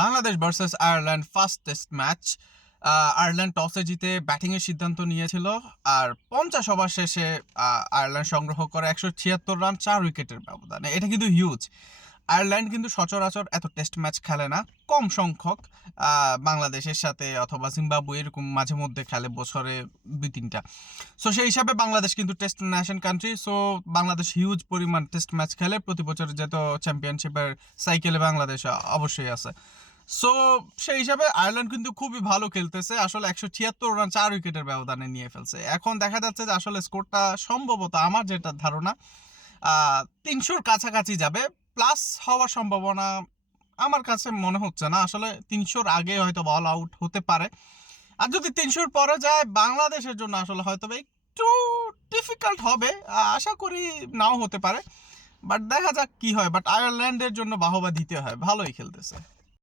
Bangladesh versus Ireland first test match Ireland টসে জিতে ব্যাটিংয়ের সিদ্ধান্ত নিয়েছিল। আর পঞ্চাশ ওভার শেষে আয়ারল্যান্ড সংগ্রহ করে একশো ছিয়াত্তর রান চার উইকেটের ব্যবধানে। এটা কিন্তু হিউজ আয়ারল্যান্ড কিন্তু সচরাচর এত টেস্ট ম্যাচ খেলে না। কম সংখ্যক বাংলাদেশের সাথে অথবা জিম্বাবু এরকম মাঝে মধ্যে খেলে বছরে দুই, তিনটা। সো সেই হিসাবে বাংলাদেশ কিন্তু test nation country so Bangladesh huge পরিমাণ টেস্ট ম্যাচ খেলে। প্রতি বছর যেহেতু চ্যাম্পিয়নশিপের সাইকেলে বাংলাদেশ অবশ্যই আছে। সো সেই হিসাবে আয়ারল্যান্ড কিন্তু খুবই ভালো খেলতেছে। আসলে একশো ছিয়াত্তর রান, চার উইকেটের ব্যবধানে নিয়ে ফেলছে। এখন দেখা যাচ্ছে যে আসলে স্কোরটা সম্ভবত আমার যেটা ধারণা তিনশোর কাছাকাছি যাবে। প্লাস হওয়ার সম্ভাবনা আমার কাছে মনে হচ্ছে না। আসলে তিনশোর আগে হয়তো বল আউট হতে পারে। আর যদি তিনশোর পরে যায়, বাংলাদেশের জন্য আসলে হয়তো একটু ডিফিকাল্ট হবে, আশা করি নাও হতে পারে। বাট দেখা যাক কি হয়। বাট আয়ারল্যান্ডের জন্য বাহবা দিতে হয়। ভালোই খেলতেছে।